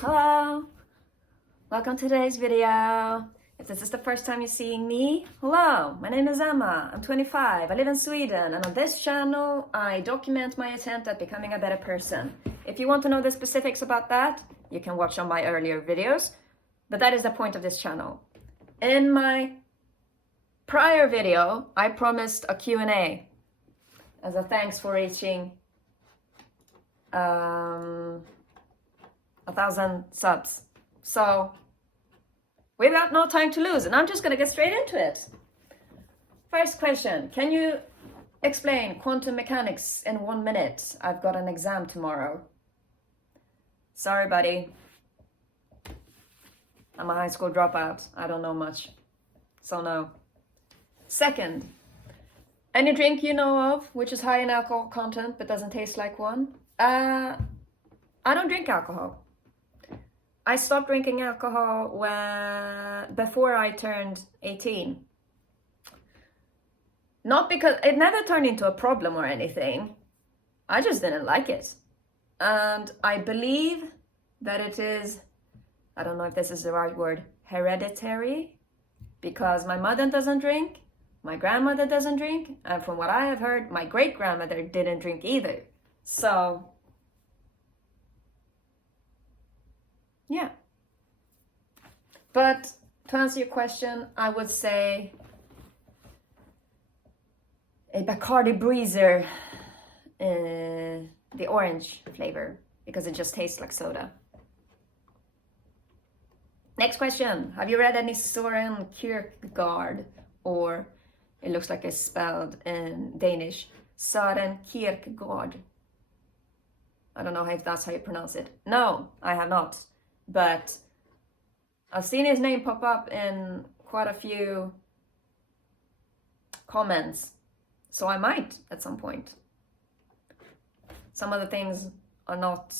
Hello, welcome to today's video. If this is the first time you're seeing me, hello, my name is Emma, I'm 25, I live in Sweden, and on this channel I document my attempt at becoming a better person. If you want to know the specifics about that, you can watch on my earlier videos, but that is the point of this channel. In my prior video, I promised a Q&A as a thanks for reaching 1,000 subs. So we've got no time to lose, and I'm just gonna get straight into it. First question, can you explain quantum mechanics in 1 minute? I've got an exam tomorrow. Sorry, buddy. I'm a high school dropout. I don't know much. So no. Second, any drink you know of which is high in alcohol content but doesn't taste like one? I don't drink alcohol. I stopped drinking alcohol before I turned 18. Not because it never turned into a problem or anything. I just didn't like it. And I believe that it is, I don't know if this is the right word, hereditary, because my mother doesn't drink, my grandmother doesn't drink, and from what I have heard, my great-grandmother didn't drink either. So yeah. But to answer your question, I would say a Bacardi Breezer, the orange flavor, because it just tastes like soda. Next question. Have you read any Søren Kierkegaard? Or it looks like it's spelled in Danish. Søren Kierkegaard. I don't know if that's how you pronounce it. No, I have not. But I've seen his name pop up in quite a few comments, so I might at some point. Some of the things are not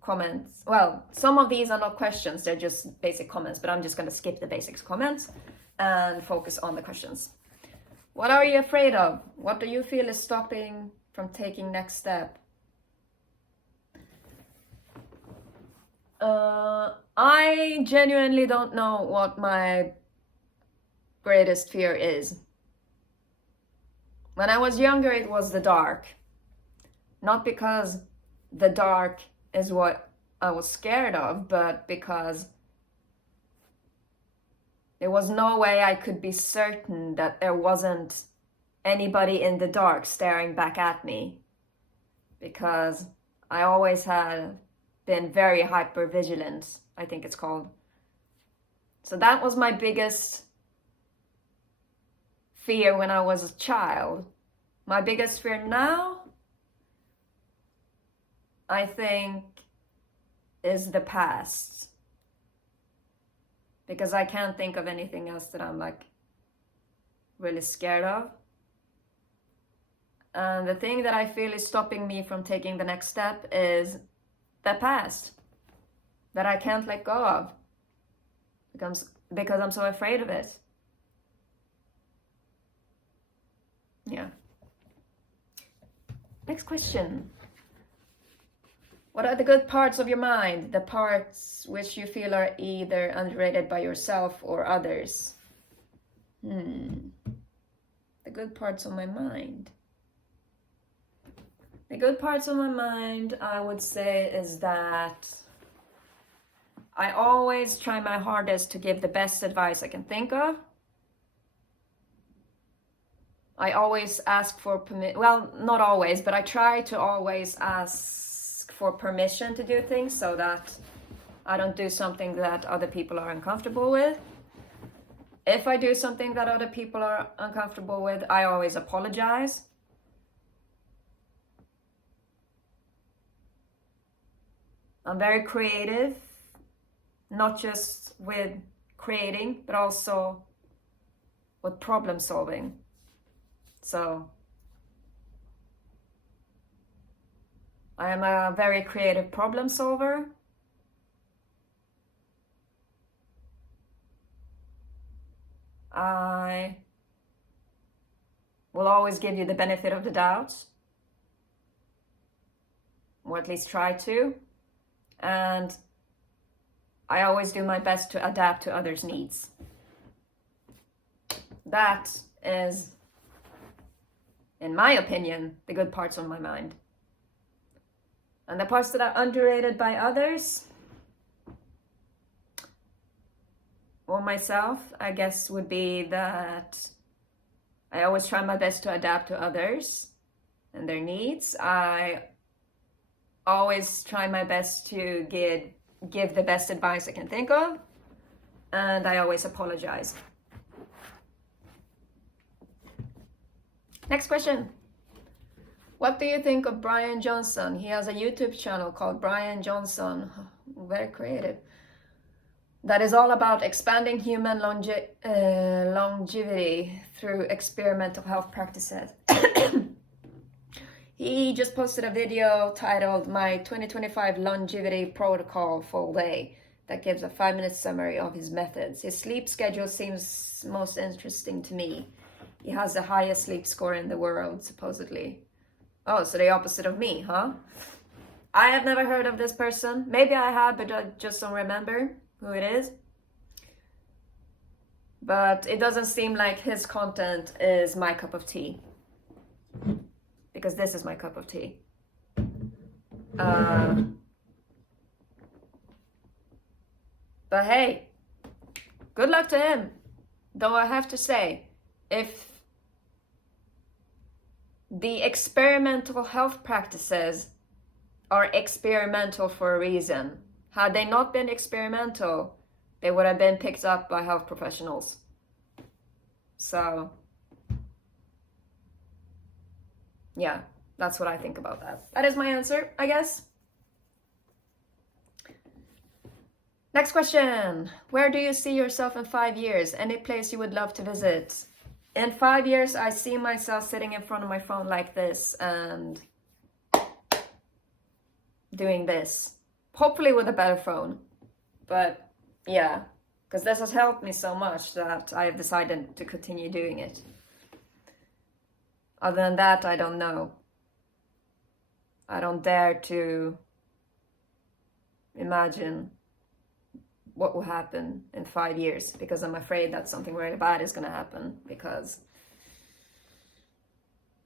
comments. Well, some of these are not questions, they're just basic comments, but I'm just going to skip the basics comments and focus on the questions. What are you afraid of? What do you feel is stopping from taking next step? I genuinely don't know what my greatest fear is. When I was younger, it was the dark. Not because the dark is what I was scared of, but because there was no way I could be certain that there wasn't anybody in the dark staring back at me. Because I always had been very hyper vigilant, I think it's called. So that was my biggest fear when I was a child. My biggest fear now, I think, is the past. Because I can't think of anything else that I'm like really scared of. And the thing that I feel is stopping me from taking the next step is the past that I can't let go of because I'm so afraid of it. Yeah. Next question. What are the good parts of your mind? The parts which you feel are either underrated by yourself or others? The good parts of my mind. The good parts of my mind, I would say, is that I always try my hardest to give the best advice I can think of. I always ask for permission. Well, not always, but I try to always ask for permission to do things so that I don't do something that other people are uncomfortable with. If I do something that other people are uncomfortable with, I always apologize. I'm very creative, not just with creating, but also with problem solving. So I am a very creative problem solver. I will always give you the benefit of the doubt, or at least try to. and I always do my best to adapt to others' needs. That is, in my opinion, the good parts of my mind. And the parts that are underrated by others, or myself, I guess, would be that I always try my best to adapt to others and their needs. I always try my best to give the best advice I can think of, and I always apologize. Next question. What do you think of Brian Johnson? He has a YouTube channel called Brian Johnson. Very creative. That is all about expanding human longevity through experimental health practices. He just posted a video titled My 2025 Longevity Protocol Full Day that gives a 5-minute summary of his methods. His sleep schedule seems most interesting to me. He has the highest sleep score in the world, supposedly. Oh, so the opposite of me, huh? I have never heard of this person. Maybe I have, but I just don't remember who it is. But it doesn't seem like his content is my cup of tea. Because this is my cup of tea. But hey, good luck to him. Though I have to say, if the experimental health practices are experimental for a reason. Had they not been experimental, they would have been picked up by health professionals. So, yeah, that's what I think about that. That is my answer, I guess. Next question. Where do you see yourself in 5 years? Any place you would love to visit? In 5 years, I see myself sitting in front of my phone like this and doing this. Hopefully with a better phone. But yeah, because this has helped me so much that I have decided to continue doing it. Other than that, I don't know. I don't dare to imagine what will happen in 5 years, because I'm afraid that something really bad is going to happen, because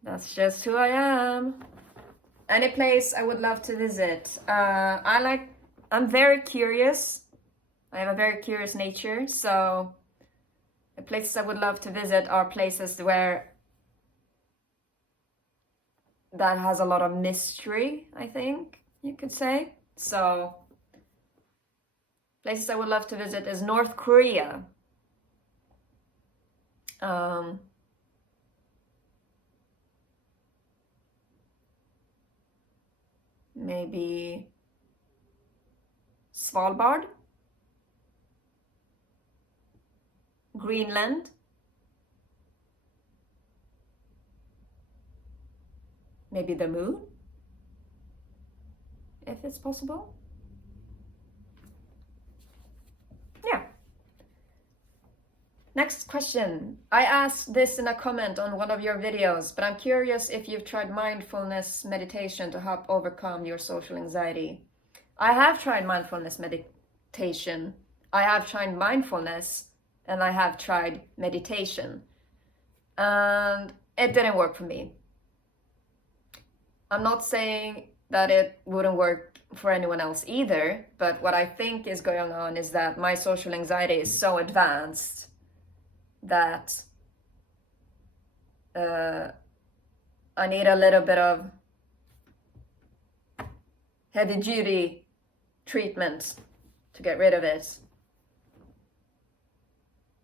that's just who I am. Any place I would love to visit. I'm very curious. I have a very curious nature, so the places I would love to visit are places where that has a lot of mystery, I think you could say. So places I would love to visit is North Korea. Maybe Svalbard, Greenland, maybe the moon, if it's possible. Yeah. Next question. I asked this in a comment on one of your videos, but I'm curious if you've tried mindfulness meditation to help overcome your social anxiety. I have tried mindfulness meditation. I have tried mindfulness, and I have tried meditation. And it didn't work for me. I'm not saying that it wouldn't work for anyone else either, but what I think is going on is that my social anxiety is so advanced that I need a little bit of heavy-duty treatment to get rid of it.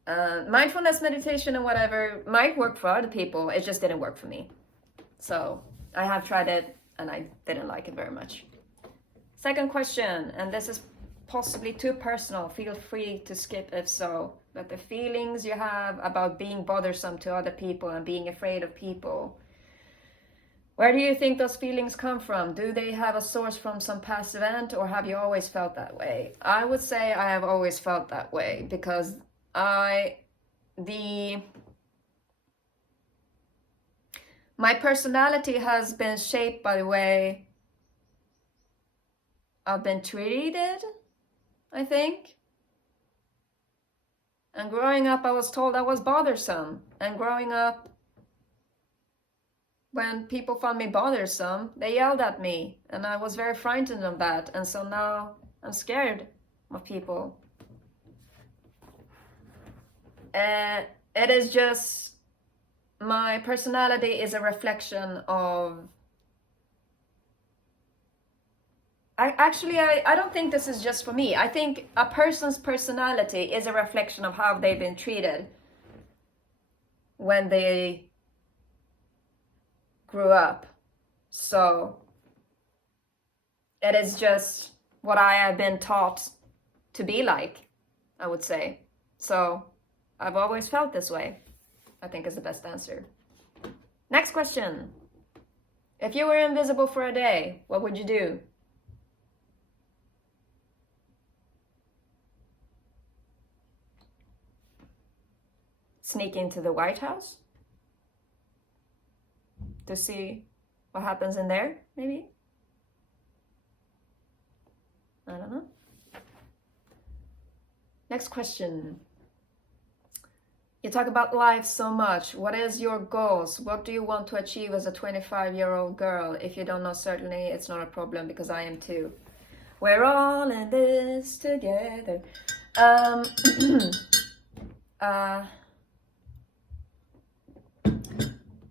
Mindfulness meditation and whatever might work for other people. It just didn't work for me. So I have tried it and I didn't like it very much. Second question, and this is possibly too personal. Feel free to skip if so. But the feelings you have about being bothersome to other people and being afraid of people, where do you think those feelings come from? Do they have a source from some past event, or have you always felt that way? I would say I have always felt that way, because my personality has been shaped by the way I've been treated, I think. And growing up, I was told I was bothersome. And growing up, when people found me bothersome, they yelled at me. And I was very frightened of that. And so now I'm scared of people. It is just, my personality is a reflection of... I don't think this is just for me. I think a person's personality is a reflection of how they've been treated when they grew up. So it is just what I have been taught to be like, I would say. So I've always felt this way, I think is the best answer. Next question. If you were invisible for a day, what would you do? Sneak into the White House to see what happens in there, maybe? I don't know. Next question. You talk about life so much. What is your goals? What do you want to achieve as a 25-year-old girl? If you don't know, certainly it's not a problem, because I am too. We're all in this together.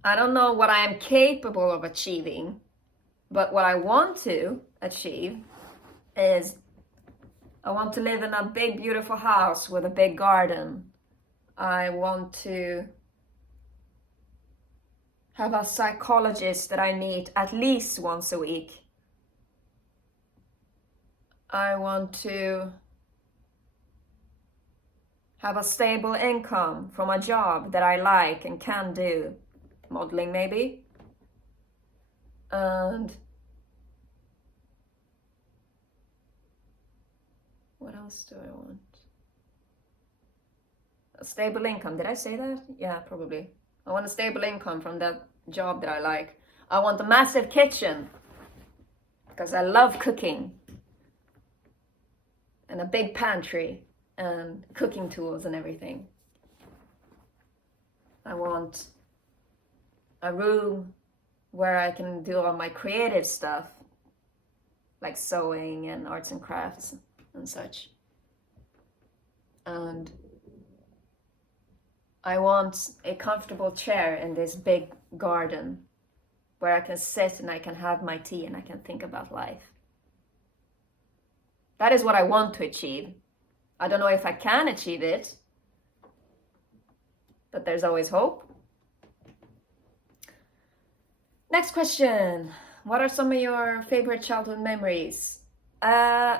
I don't know what I am capable of achieving, but what I want to achieve is I want to live in a big, beautiful house with a big garden. I want to have a psychologist that I meet at least once a week. I want to have a stable income from a job that I like and can do. Modeling, maybe. And what else do I want? A stable income. Did I say that? Yeah, probably. I want a stable income from that job that I like. I want a massive kitchen, because I love cooking. And a big pantry and cooking tools and everything. I want a room where I can do all my creative stuff, like sewing and arts and crafts and such. And I want a comfortable chair in this big garden where I can sit and I can have my tea and I can think about life. That is what I want to achieve. I don't know if I can achieve it, but there's always hope. Next question. What are some of your favorite childhood memories? I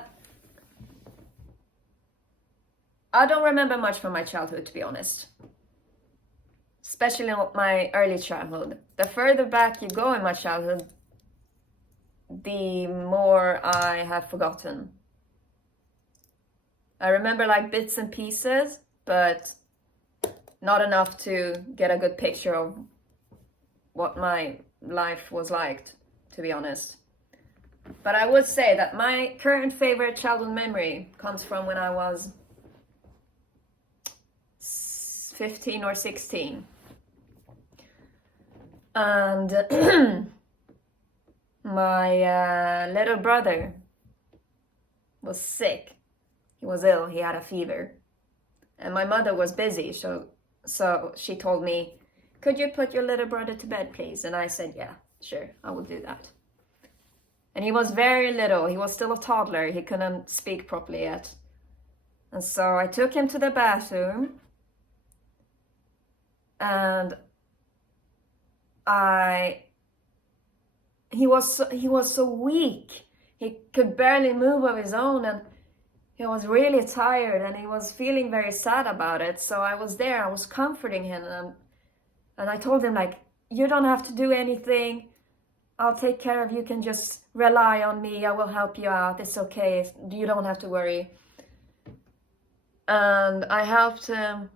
don't remember much from my childhood, to be honest. Especially my early childhood. The further back you go in my childhood, the more I have forgotten. I remember like bits and pieces, but not enough to get a good picture of what my life was like, to be honest. But I would say that my current favorite childhood memory comes from when I was 15 or 16. And my little brother was sick. He was ill, he had a fever. And my mother was busy, so she told me, "Could you put your little brother to bed, please?" And I said, "Yeah, sure, I will do that." And he was very little, he was still a toddler, he couldn't speak properly yet. And so I took him to the bathroom, and he was so weak. He could barely move of his own, and he was really tired, and he was feeling very sad about it. So I was there, I was comforting him, and I told him, like, "You don't have to do anything. I'll take care of you. You can just rely on me. I will help you out. It's okay. You don't have to worry." And I helped him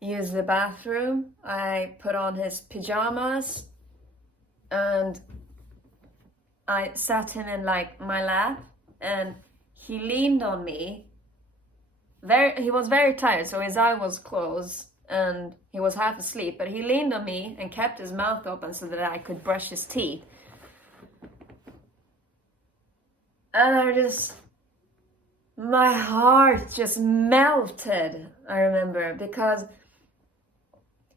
use the bathroom. I put on his pajamas, and I sat him in like my lap, and he leaned on me. He was very tired, so his eye was closed and he was half asleep, but he leaned on me and kept his mouth open so that I could brush his teeth. And my heart just melted, I remember, because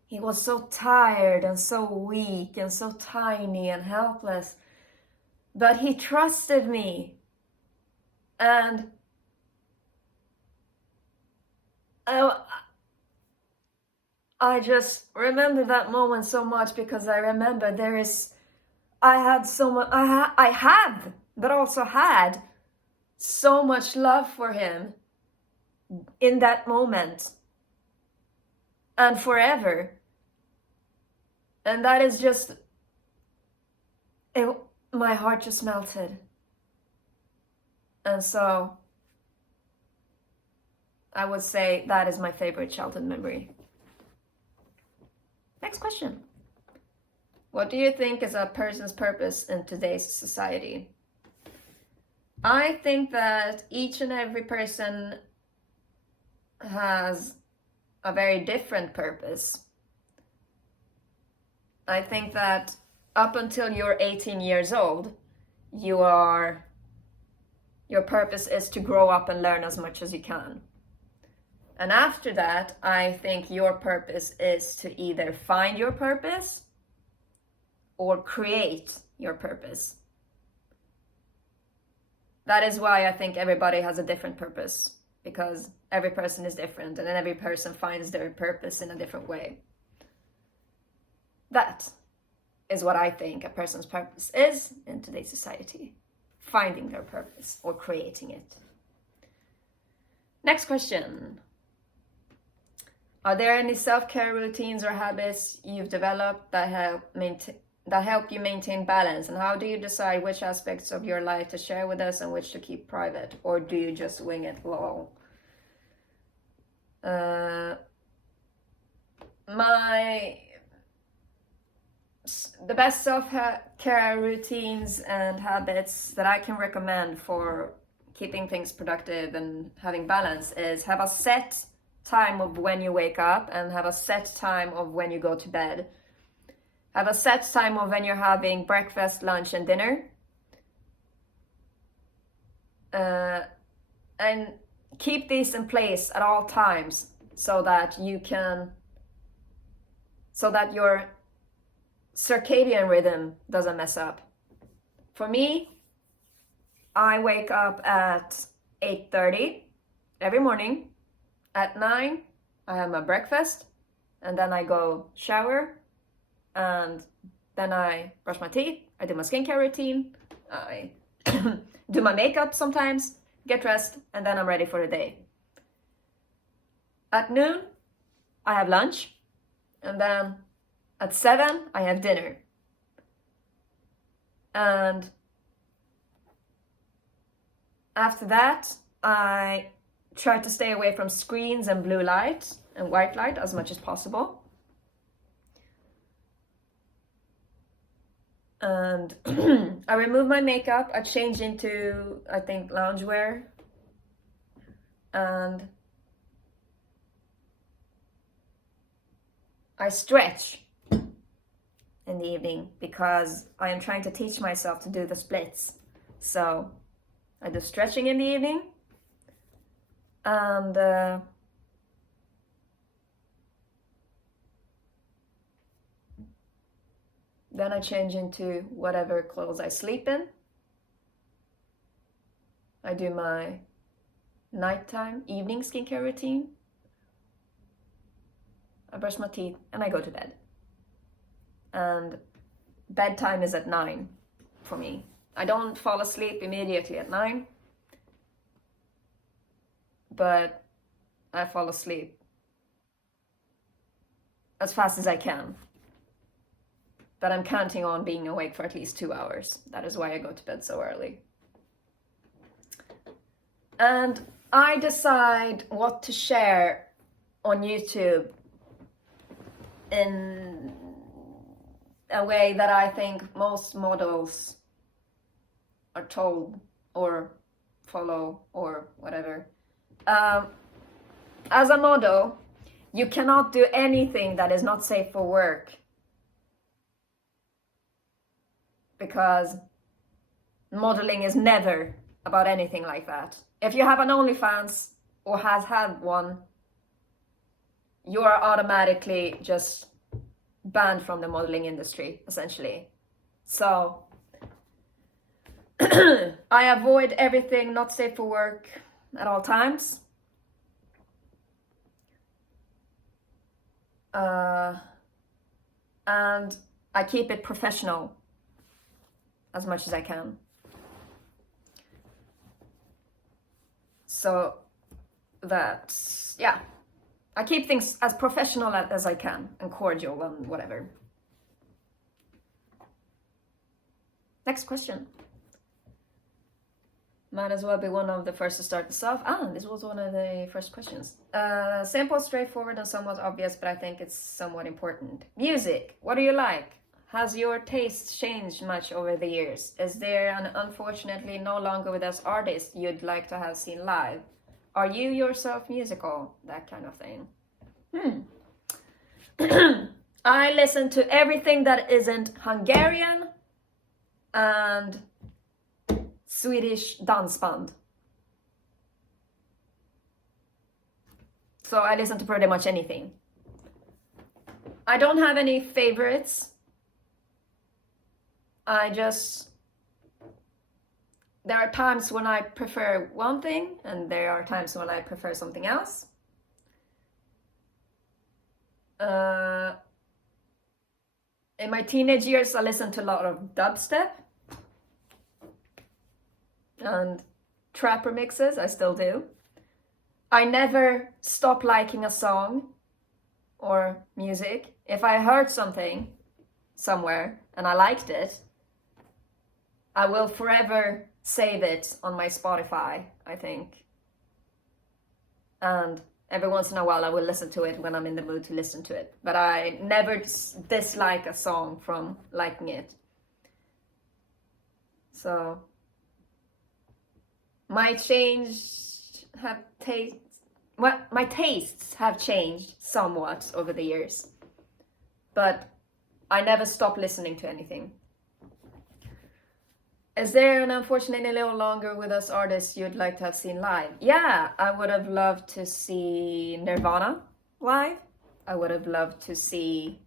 he was so tired and so weak and so tiny and helpless. But he trusted me. And I just remember that moment so much, because I remember I had so much, I have, but also had so much love for him in that moment and forever. And that is just, my heart just melted. And so I would say that is my favorite childhood memory. Next question. What do you think is a person's purpose in today's society? I think that each and every person has a very different purpose. I think that up until you're 18 years old, your purpose is to grow up and learn as much as you can. And after that, I think your purpose is to either find your purpose or create your purpose. That is why I think everybody has a different purpose, because every person is different and every person finds their purpose in a different way. That is what I think a person's purpose is in today's society. Finding their purpose or creating it. Next question. Are there any self-care routines or habits you've developed that help you maintain balance? And how do you decide which aspects of your life to share with us and which to keep private? Or do you just wing it? Lol. The best self-care routines and habits that I can recommend for keeping things productive and having balance is have a set time of when you wake up and have a set time of when you go to bed. Have a set time of when you're having breakfast, lunch, and dinner. And keep these in place at all times so that your circadian rhythm doesn't mess up. For me, I wake up at 8:30 every morning. At 9, I have my breakfast, and then I go shower, and then I brush my teeth, I do my skincare routine, I do my makeup sometimes, get dressed, and then I'm ready for the day. At noon, I have lunch, and then at 7, I have dinner. And after that, I try to stay away from screens and blue light and white light as much as possible. And I remove my makeup, I change into, I think, loungewear. And I stretch in the evening because I am trying to teach myself to do the splits. So I do stretching in the evening. And then I change into whatever clothes I sleep in. I do my nighttime, evening skincare routine. I brush my teeth and I go to bed. And bedtime is at 9 for me. I don't fall asleep immediately at 9. But I fall asleep as fast as I can. But I'm counting on being awake for at least 2 hours. That is why I go to bed so early. And I decide what to share on YouTube in a way that I think most models are told or follow or whatever. As a model, you cannot do anything that is not safe for work, because modeling is never about anything like that. If you have an OnlyFans or has had one, you are automatically just banned from the modeling industry, essentially. So I avoid everything not safe for work at all times. And I keep it professional as much as I can. So that's, yeah, I keep things as professional as I can and cordial and whatever. Next question. Might as well be one of the first to start this off. This was one of the first questions. Simple, straightforward, and somewhat obvious, but I think it's somewhat important. Music. What do you like? Has your taste changed much over the years? Is there an unfortunately no longer with us artist you'd like to have seen live? Are you yourself musical? That kind of thing. I listen to everything that isn't Hungarian and Swedish dansband. So I listen to pretty much anything. I don't have any favorites. There are times when I prefer one thing and there are times when I prefer something else. In my teenage years, I listened to a lot of dubstep and trap remixes. I still do. I never stop liking a song or music. If I heard something somewhere and I liked it, I will forever save it on my Spotify, I think. And every once in a while I will listen to it when I'm in the mood to listen to it. But I never dislike a song from liking it. So my tastes have changed somewhat over the years, but I never stopped listening to anything. Is there an unfortunately no longer with us artist you'd like to have seen live? Yeah, I would have loved to see Nirvana live. I would have loved to see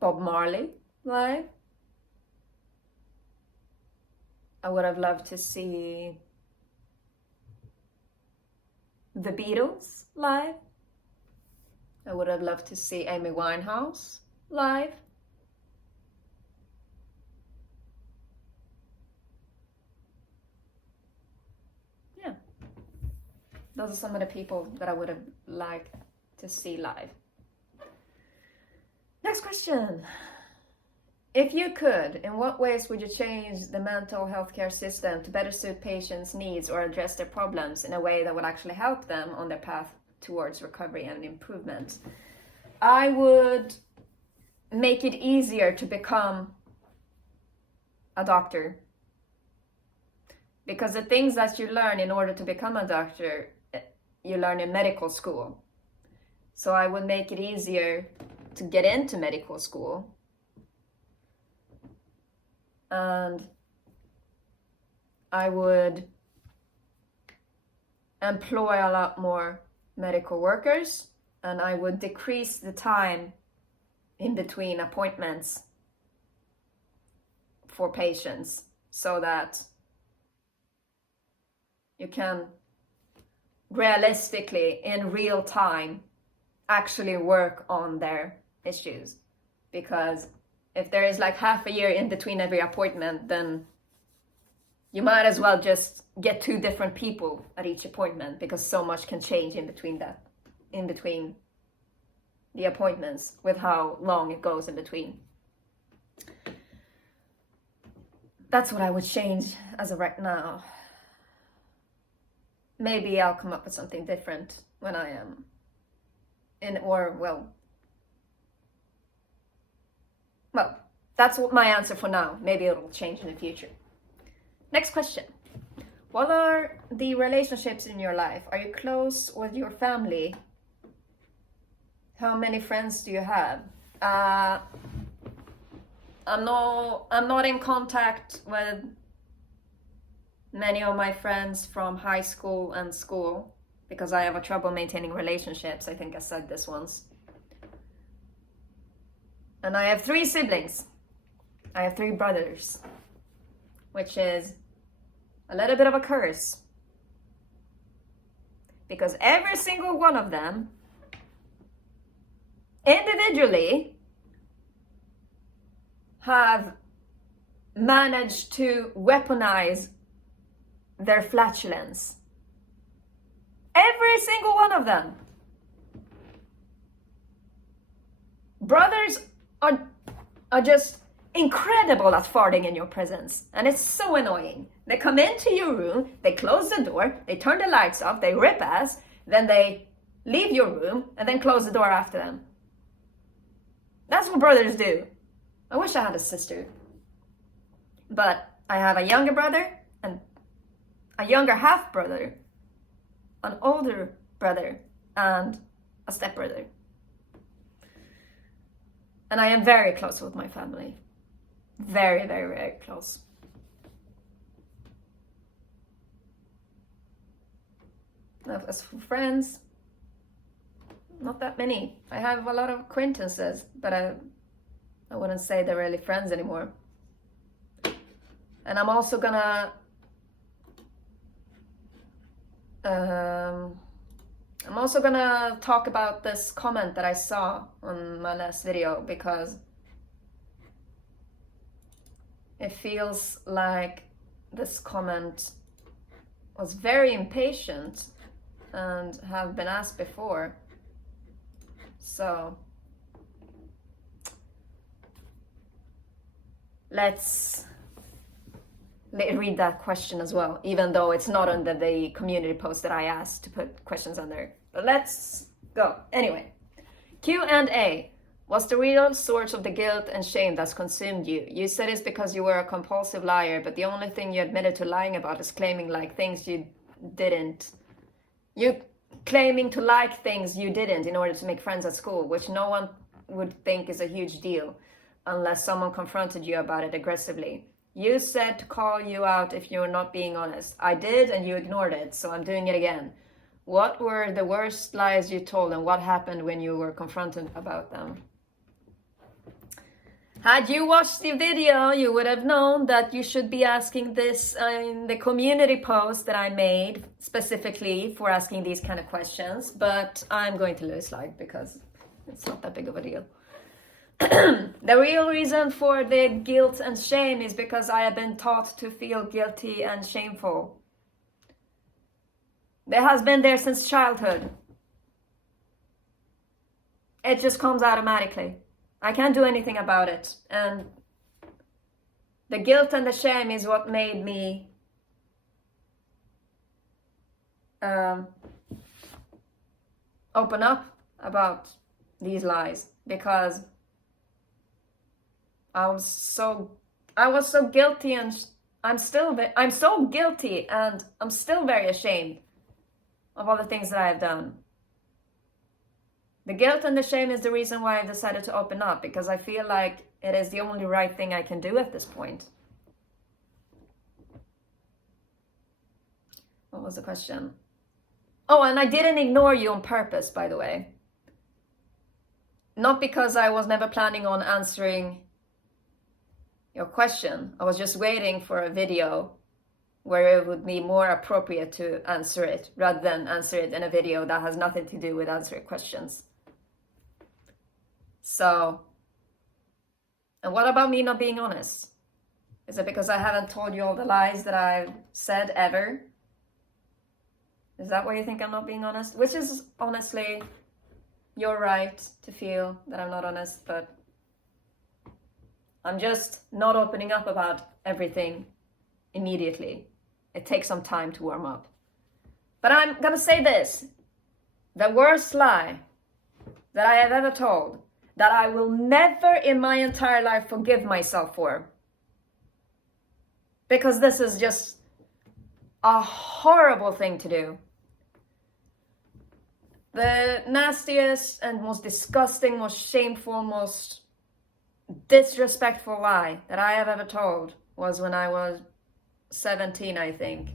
Bob Marley live. I would have loved to see the Beatles live. I would have loved to see Amy Winehouse live. Yeah. Those are some of the people that I would have liked to see live. Next question. If you could, in what ways would you change the mental health care system to better suit patients' needs or address their problems in a way that would actually help them on their path towards recovery and improvement? I would make it easier to become a doctor. Because the things that you learn in order to become a doctor, you learn in medical school. So I would make it easier to get into medical school. And I would employ a lot more medical workers, and I would decrease the time in between appointments for patients so that you can realistically, in real time, actually work on their issues. Because if there is like half a year in between every appointment, then you might as well just get 2 different people at each appointment, because so much can change in between the appointments with how long it goes in between. That's what I would change as of right now. Maybe I'll come up with something different when I am well, that's my answer for now. Maybe it'll change in the future. Next question. What are the relationships in your life? Are you close with your family? How many friends do you have? I'm not in contact with many of my friends from high school and school because I have a trouble maintaining relationships. I think I said this once. And I have 3 siblings. I have 3 brothers, which is a little bit of a curse. Because every single one of them, individually, have managed to weaponize their flatulence. Every single one of them. Brothers are just incredible at farting in your presence, and it's so annoying. They come into your room, they close the door, they turn the lights off, they rip ass, then they leave your room and then close the door after them. That's what brothers do. I wish I had a sister, but I have a younger brother and a younger half brother, an older brother, and a stepbrother. And I am very close with my family. Very, very, very close. Now, as for friends, not that many. I have a lot of acquaintances, but I wouldn't say they're really friends anymore. And I'm also gonna talk about this comment that I saw on my last video, because it feels like this comment was very impatient and have been asked before. So let's read that question as well, even though it's not under the community post that I asked to put questions on there. But let's go. Anyway, Q&A. What's the real source of the guilt and shame that's consumed you? You said it's because you were a compulsive liar, but the only thing you admitted to lying about is claiming like things you didn't. You claiming to like things you didn't in order to make friends at school, which no one would think is a huge deal unless someone confronted you about it aggressively. You said to call you out if you were not being honest. I did, and you ignored it, so I'm doing it again. What were the worst lies you told, and what happened when you were confronted about them? Had you watched the video, you would have known that you should be asking this in the community post that I made specifically for asking these kind of questions, but I'm going to let it slide because it's not that big of a deal. The real reason for the guilt and shame is because I have been taught to feel guilty and shameful. It has been there since childhood. It just comes automatically. I can't do anything about it. And the guilt and the shame is what made me open up about these lies, because I was so guilty, and I'm so guilty, and I'm still very ashamed of all the things that I have done. The guilt and the shame is the reason why I've decided to open up, because I feel like it is the only right thing I can do at this point. What was the question? Oh, and I didn't ignore you on purpose, by the way. Not because I was never planning on answering your question. I was just waiting for a video where it would be more appropriate to answer it, rather than answer it in a video that has nothing to do with answering questions. So, and what about me not being honest? Is it because I haven't told you all the lies that I've said ever? Is that why you think I'm not being honest? Which is, honestly, your right to feel that I'm not honest, but I'm just not opening up about everything immediately. It takes some time to warm up. But I'm gonna say this. The worst lie that I have ever told, that I will never in my entire life forgive myself for, because this is just a horrible thing to do. The nastiest and most disgusting, most shameful, most disrespectful lie that I have ever told was when I was 17, I think.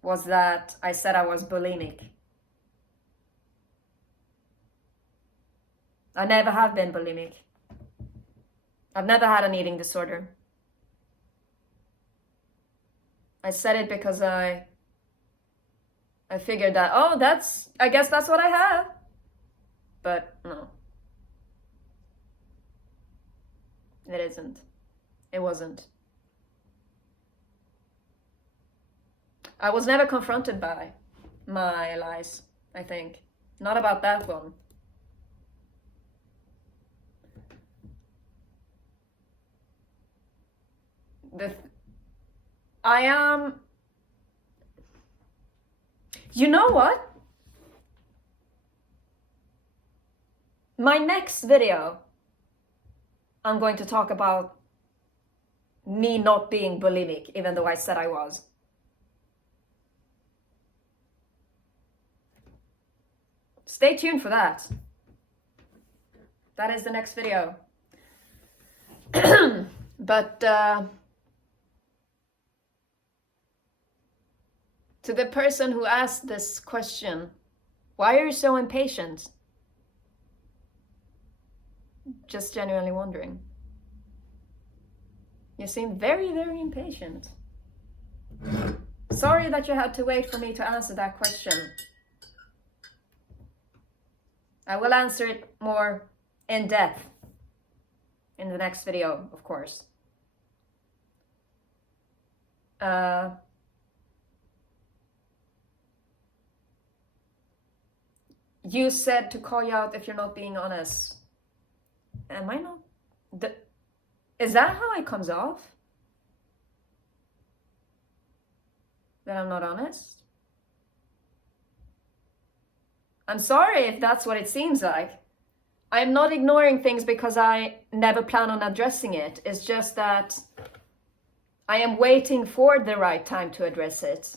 Was that I said I was bulimic. I never have been bulimic. I've never had an eating disorder. I said it because I figured that, oh, I guess that's what I have. But no. It isn't. It wasn't. I was never confronted by my lies, I think. Not about that one. I am... You know what? My next video, I'm going to talk about me not being bulimic, even though I said I was. Stay tuned for that. That is the next video. But to the person who asked this question, why are you so impatient? Just genuinely wondering. You seem very, very impatient. Sorry that you had to wait for me to answer that question. I will answer it more in depth in the next video, of course. You said to call you out if you're not being honest. Am I not? Is that how it comes off? That I'm not honest? I'm sorry if that's what it seems like. I'm not ignoring things because I never plan on addressing it. It's just that I am waiting for the right time to address it.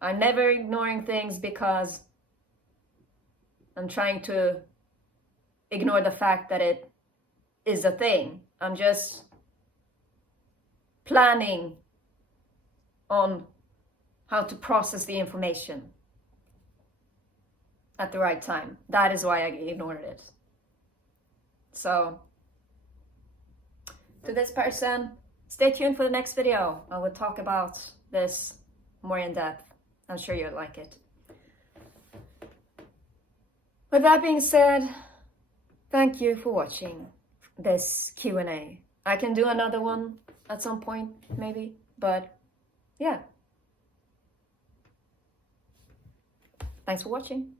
I'm never ignoring things because I'm trying to ignore the fact that it is a thing. I'm just planning on how to process the information at the right time. That is why I ignored it. So, to this person, stay tuned for the next video. I will talk about this more in depth. I'm sure you'll like it. With that being said, thank you for watching this Q&A. I can do another one at some point, maybe, but yeah. Thanks for watching.